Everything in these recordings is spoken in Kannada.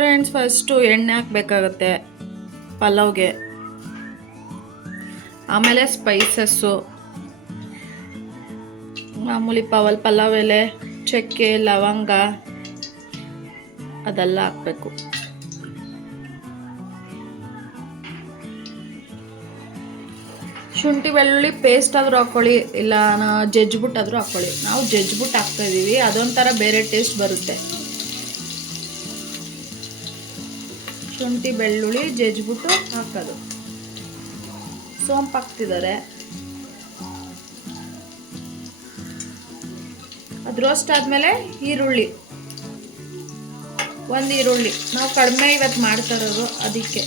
ಫ್ರೆಂಡ್ಸ್, ಫಸ್ಟು ಎಣ್ಣೆ ಹಾಕಬೇಕಾಗತ್ತೆ ಪಲಾವ್ಗೆ. ಆಮೇಲೆ ಸ್ಪೈಸಸ್ಸು, ಮಾಮೂಲಿ ಪಲಾವ್ ಎಲೆ, ಚಕ್ಕೆ, ಲವಂಗ ಅದೆಲ್ಲ ಹಾಕಬೇಕು. ಶುಂಠಿ ಬೆಳ್ಳುಳ್ಳಿ ಪೇಸ್ಟ್ ಆದರೂ ಹಾಕ್ಕೊಳ್ಳಿ, ಇಲ್ಲ ಜಜ್ಜಿಬಿಟ್ಟಾದರೂ ಹಾಕ್ಕೊಳ್ಳಿ. ನಾವು ಜಜ್ಜಿಬಿಟ್ಟು ಹಾಕ್ತಾಯಿದ್ದೀವಿ, ಅದೊಂಥರ ಬೇರೆ ಟೇಸ್ಟ್ ಬರುತ್ತೆ. ಶುಂಠಿ ಬೆಳ್ಳುಳ್ಳಿ ಜಜ್ಜಿಬಿಟ್ಟು ಹಾಕೋದು. ಸೋಂಪು ಹಾಕ್ತಿದ್ದಾರೆ. ಅದು ರೋಸ್ಟ್ ಆದಮೇಲೆ ಈರುಳ್ಳಿ, ಒಂದು ಈರುಳ್ಳಿ. ನಾವು ಕಡಿಮೆ ಇವತ್ತು ಮಾಡ್ತಾ ಇರೋದು, ಅದಕ್ಕೆ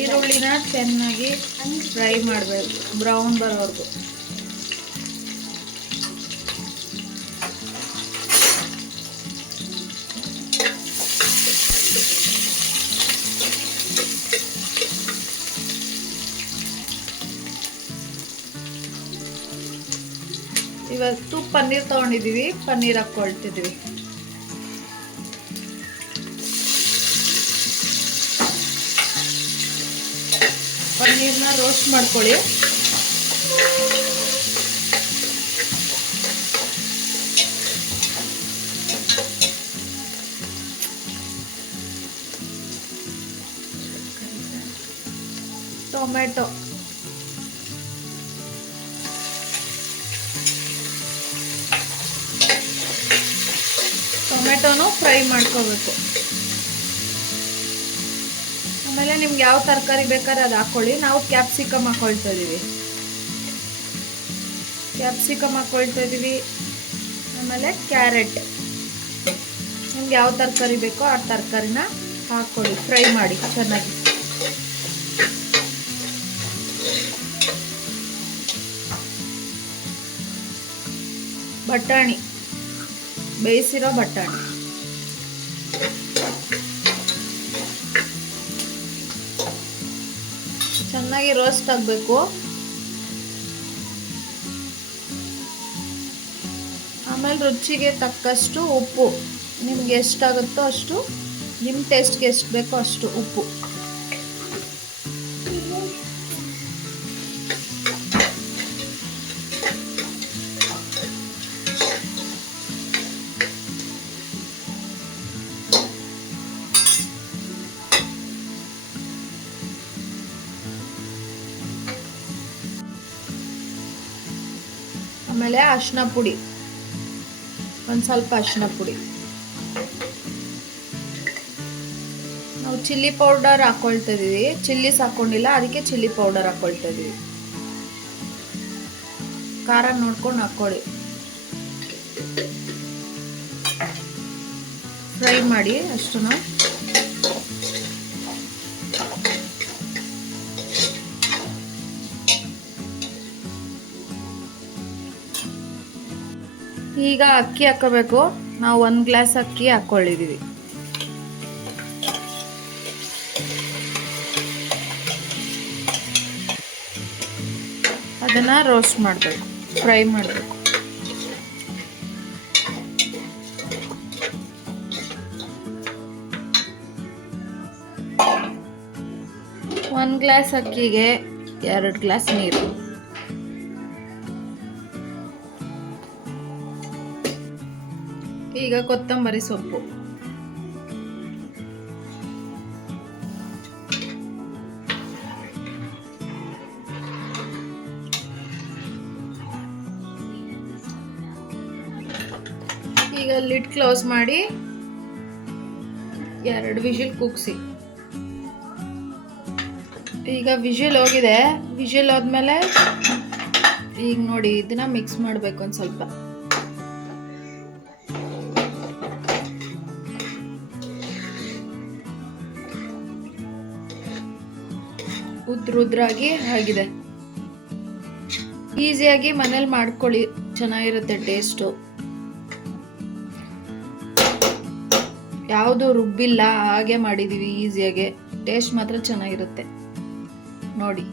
ಈರುಳ್ಳಿನ ಚೆನ್ನಾಗಿ ಫ್ರೈ ಮಾಡಬೇಕು, ಬ್ರೌನ್ ಬರೋವರೆಗೂ. ಇವತ್ತು ಪನ್ನೀರ್ ತಗೊಂಡಿದ್ದೀವಿ, ಪನ್ನೀರ್ ಹಾಕ್ಕೊಳ್ತಿದ್ದೀವಿ. ಪನ್ನೀರ್ನ ರೋಸ್ಟ್ ಮಾಡ್ಕೊಳ್ಳಿ. ಟೊಮೆಟೊ, ಟೊಮೆಟೊನು ಫ್ರೈ ಮಾಡ್ಕೋಬೇಕು. ಆಮೇಲೆ ನಿಮ್ಗೆ ಯಾವ ತರಕಾರಿ ಬೇಕಾದ್ರೆ ಅದು ಹಾಕ್ಕೊಳ್ಳಿ. ನಾವು ಕ್ಯಾಪ್ಸಿಕಮ್ ಹಾಕ್ಕೊಳ್ತಾ ಇದ್ದೀವಿ. ಆಮೇಲೆ ಕ್ಯಾರೆಟ್. ನಿಮ್ಗೆ ಯಾವ ತರಕಾರಿ ಬೇಕೋ ಆ ತರಕಾರಿನ ಹಾಕ್ಕೊಳ್ಳಿ, ಫ್ರೈ ಮಾಡಿ ಚೆನ್ನಾಗಿ. ಬಟಾಣಿ, ಬೇಯಿಸಿರೋ ಬಟಾಣಿ. ಚೆನ್ನಾಗಿ ರೋಸ್ಟ್ ಆಗಬೇಕು. ಆಮೇಲೆ ರುಚಿಗೆ ತಕ್ಕಷ್ಟು ಉಪ್ಪು, ನಿಮ್ಗೆ ಎಷ್ಟಾಗುತ್ತೋ ಅಷ್ಟು, ನಿಮ್ಮ ಟೇಸ್ಟ್ಗೆ ಎಷ್ಟು ಬೇಕೋ ಅಷ್ಟು ಉಪ್ಪು. ಆಮೇಲೆ ಅರಿಶಿನ ಪುಡಿ, ಒಂದು ಸ್ವಲ್ಪ ಅರಿಶಿನ ಪುಡಿ. ನಾವು ಚಿಲ್ಲಿ ಪೌಡರ್ ಹಾಕ್ಕೊಳ್ತಾ ಇದೀವಿ, ಚಿಲ್ಲಿಸ್ ಹಾಕ್ಕೊಂಡಿಲ್ಲ, ಅದಕ್ಕೆ ಚಿಲ್ಲಿ ಪೌಡರ್ ಹಾಕ್ಕೊಳ್ತಾ ಇದೀವಿ. ಖಾರ ನೋಡ್ಕೊಂಡು ಹಾಕ್ಕೊಳ್ಳಿ. ಫ್ರೈ ಮಾಡಿ ಅಷ್ಟನ್ನು. ಈಗ ಅಕ್ಕಿ ಹಾಕೋಬೇಕು. ನಾವು 1 ಗ್ಲಾಸ್ ಅಕ್ಕಿ ಹಾಕ್ಕೊಂಡಿದ್ದೀವಿ. ಅದನ್ನು ರೋಸ್ಟ್ ಮಾಡಬೇಕು, ಫ್ರೈ ಮಾಡಬೇಕು. ಒಂದು ಗ್ಲಾಸ್ ಅಕ್ಕಿಗೆ 2 ಗ್ಲಾಸ್ ನೀರು. ಈಗ ಕೊತ್ತಂಬರಿ ಸೊಪ್ಪು, ಈಗ ಲಿಡ್ ಕ್ಲೋಸ್ ಮಾಡಿ 2 ವಿಷಲ್ ಕೂಗ್ಸಿ. ಈಗ ವಿಷಲ್ ಹೋಗಿದೆ. ವಿಷಲ್ ಹೋದ್ಮೇಲೆ ಈಗ ನೋಡಿ, ಇದನ್ನ ಮಿಕ್ಸ್ ಮಾಡಬೇಕು ಒಂದು ಸ್ವಲ್ಪ. ಉದ್ರಾಗಿ ಆಗಿದೆ. ಈಸಿಯಾಗಿ ಮನೇಲಿ ಮಾಡ್ಕೊಳ್ಳಿ, ಚೆನ್ನಾಗಿರುತ್ತೆ ಟೇಸ್ಟು. ಯಾವುದು ರುಬ್ಬಿಲ್ಲ, ಹಾಗೆ ಮಾಡಿದೀವಿ ಈಸಿಯಾಗೆ. ಟೇಸ್ಟ್ ಮಾತ್ರ ಚೆನ್ನಾಗಿರುತ್ತೆ ನೋಡಿ.